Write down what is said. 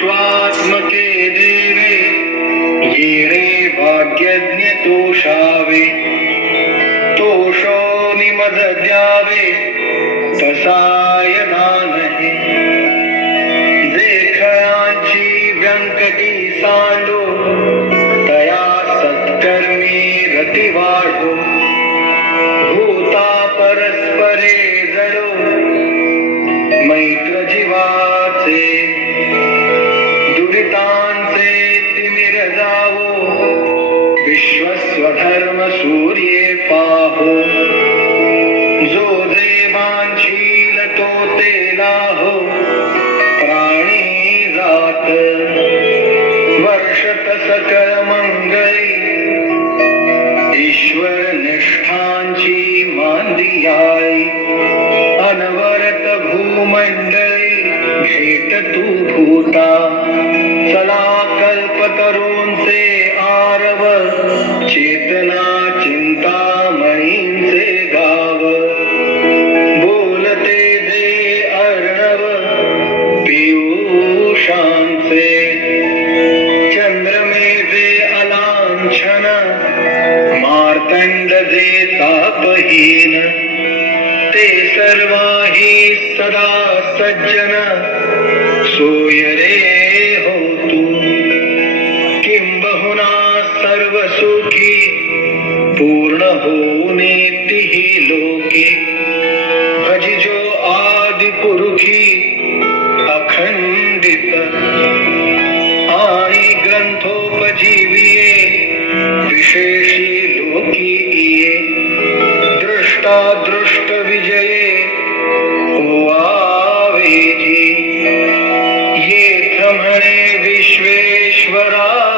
विश्वात्मके देवे येणे भाग्यज्ञ तोषावे। तोषो तसाय नानहे देखयांची व्यंकटी सांडो तया सत्कर्मी रती भूता परस्परे जडो जीवाचे दुरितांचे तिमिर जावो विश्वस्वधर्म सूर्ये पाहो। जो देवांशील तो तेला हो प्राणी जात वर्षत सकल मंगळी ईश्वर निष्ठांची मांदियाई अनवरत भूमंडळी भेट तू भूता. चला कल्पतरूंचे आरव चेतना चिंता चिंतामणींचे गाव. बोलते जे अर्णव पियुषांचे. चंद्रमेजे अलांछन मार्तंड जे तापहीन. सर्वाहि सदा सज्जना। सोयरे होतु किं बहुना सर्वसुखी। पूर्ण होनेति ही लोके। भजो आदि पुरुषी अखंडित आई ग्रंथोपजीविये विशेषी लोकी दृष्टा दृष्ट जी ये विश्वेश्वरा।